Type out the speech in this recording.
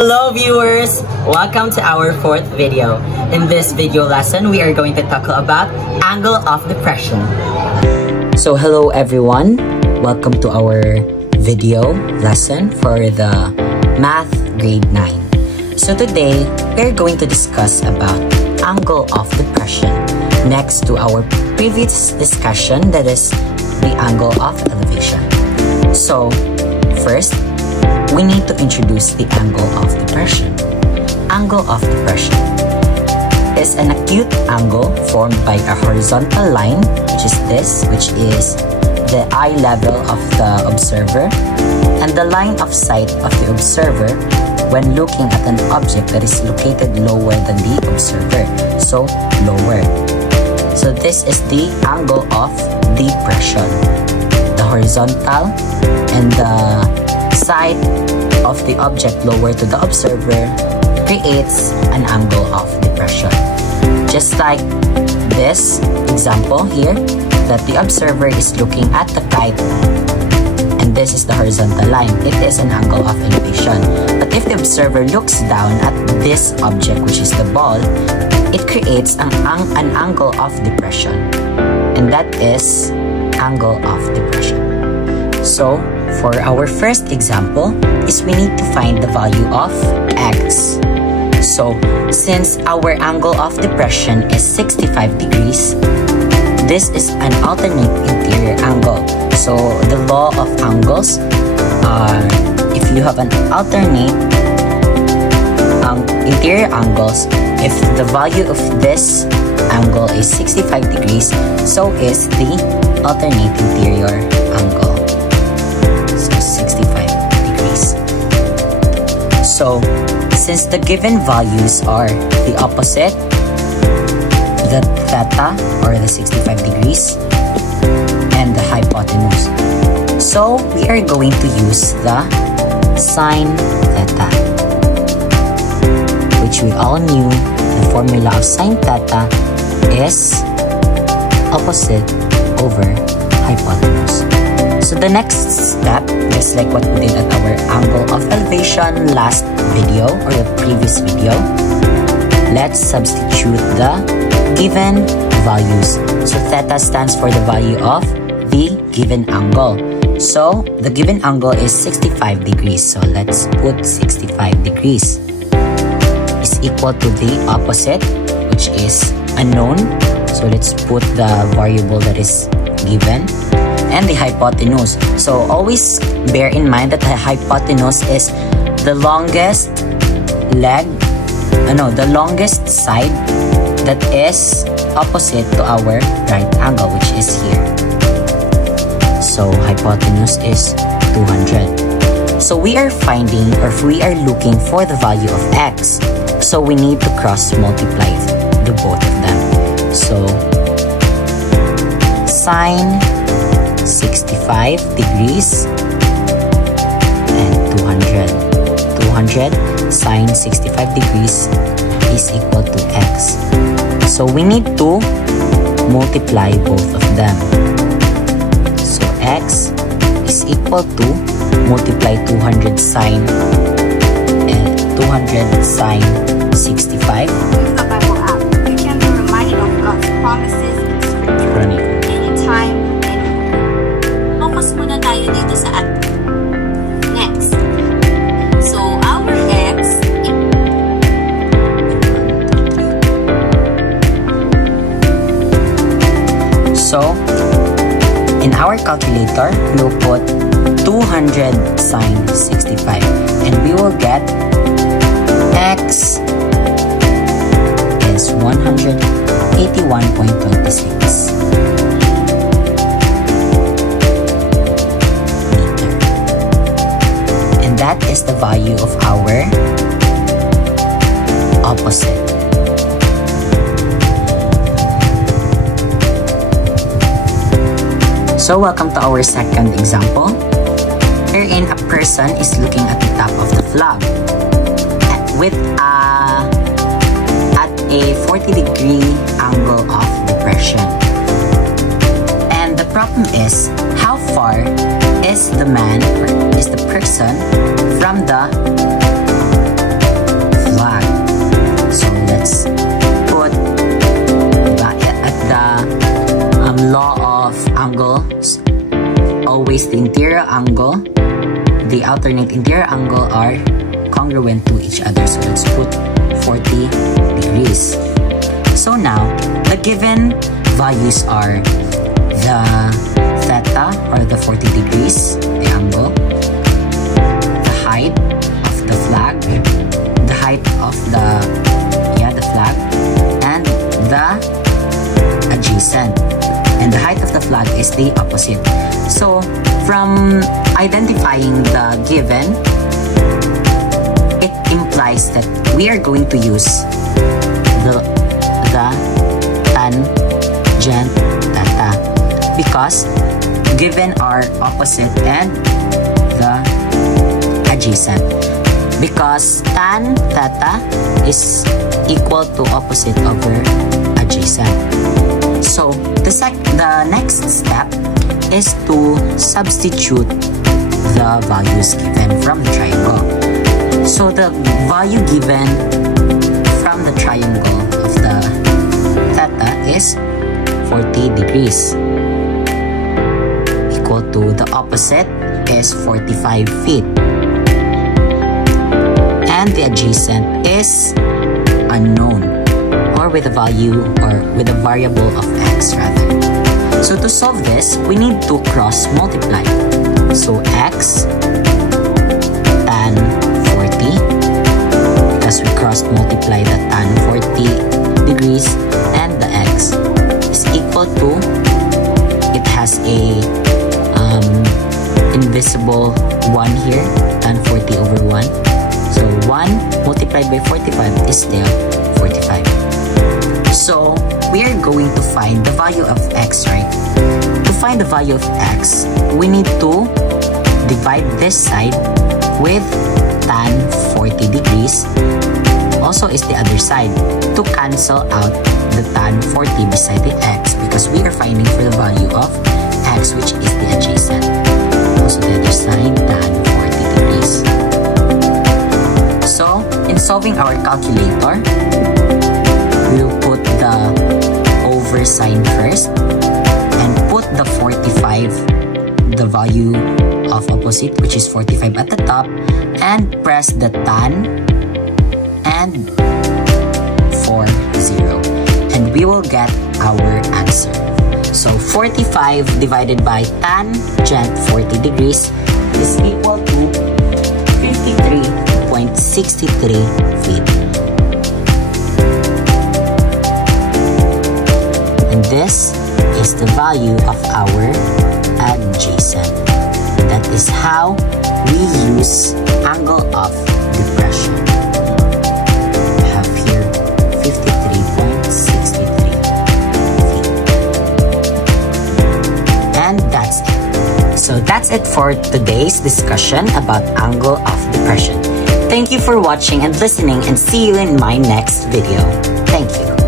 Hello viewers! Welcome to our fourth video. In this video lesson, we are going to tackle about angle of depression. So hello everyone! Welcome to our video lesson for the Math Grade 9. So today, we're going to discuss about angle of depression. Next to our previous discussion, that is the angle of elevation. So first, we need to introduce the angle of depression. Angle of depression is an acute angle formed by a horizontal line, which is this, which is the eye level of the observer, and the line of sight of the observer when looking at an object that is located lower than the observer, so lower. So this is the angle of depression. The horizontal and the side of the object lower to the observer creates an angle of depression. Just like this example here, that the observer is looking at the kite and this is the horizontal line. It is an angle of elevation. But if the observer looks down at this object, which is the ball, it creates an angle of depression, and that is angle of depression. So for our first example is we need to find the value of x. So since our angle of depression is 65 degrees, this is an alternate interior angle. So the law of angles are, if you have an alternate interior angles, if the value of this angle is 65 degrees, so is the alternate interior angle. So 65 degrees. So since the given values are the opposite, the theta or the 65 degrees and the hypotenuse, so we are going to use the sine theta, which we all knew the formula of sine theta is opposite over hypotenuse. So the next step, just like what we did at our angle of elevation last video or the previous video, let's substitute the given values. So theta stands for the value of the given angle. So the given angle is 65 degrees. So let's put 65 degrees is equal to the opposite, which is unknown. So let's put the variable that is given, and the hypotenuse. So always bear in mind that the hypotenuse is the longest leg, the longest side that is opposite to our right angle, which is here. So hypotenuse is 200. So we are finding, or we are looking for the value of x. So we need to cross multiply the both of them. So sine 65 degrees and 200 sine 65 degrees is equal to x. So we need to multiply both of them. So x is equal to multiply 200 sine and 200 sine 65. You can be reminded of God's promises in Scripture anytime, anywhere. Focus muna tayo dito sa atin. Next. So, our x So, in our calculator, we'll put 200 sine 65 and we will get x is 181.26 meter. And that is the value of our opposite. So welcome to our second example, wherein a person is looking at the top of the flag with at a 40-degree angle of depression. And the problem is, how far is the man or is the person from the always the interior angle, the alternate interior angle are congruent to each other. So let's put 40 degrees. So now, the given values are the theta, or the 40 degrees, the angle, the height of the flag, the height of the flag, and the adjacent. And the height of the flag is the opposite. So, from identifying the given, it implies that we are going to use the tangent theta, because given are opposite and the adjacent, because tan theta is equal to opposite over adjacent. So the next step is to substitute the values given from the triangle. So the value given from the triangle of the theta is 40 degrees, equal to the opposite is 45 feet, and the adjacent is unknown, or with a value, or with a variable of x rather. So to solve this, we need to cross multiply. So x tan 40, because we cross multiply the tan 40 degrees, and the x is equal to, it has a invisible 1 here, tan 40 over 1. So 1 multiplied by 45 is still 45. So we are going to find the value of x, right? To find the value of x, we need to divide this side with tan 40 degrees. Also is the other side, to cancel out the tan 40 beside the x, because we are finding for the value of x, which is the adjacent. Also the other side, tan 40 degrees. So, in solving our calculator, we'll put the over sign first and put the 45, the value of opposite, which is 45 at the top, and press the tan and 40, and we will get our answer. So 45 divided by tangent 40 degrees is equal to 53.63 feet. And this is the value of our adjacent. That is how we use angle of depression. We have here 53.63 feet. And that's it. So that's it for today's discussion about angle of depression. Thank you for watching and listening, and see you in my next video. Thank you.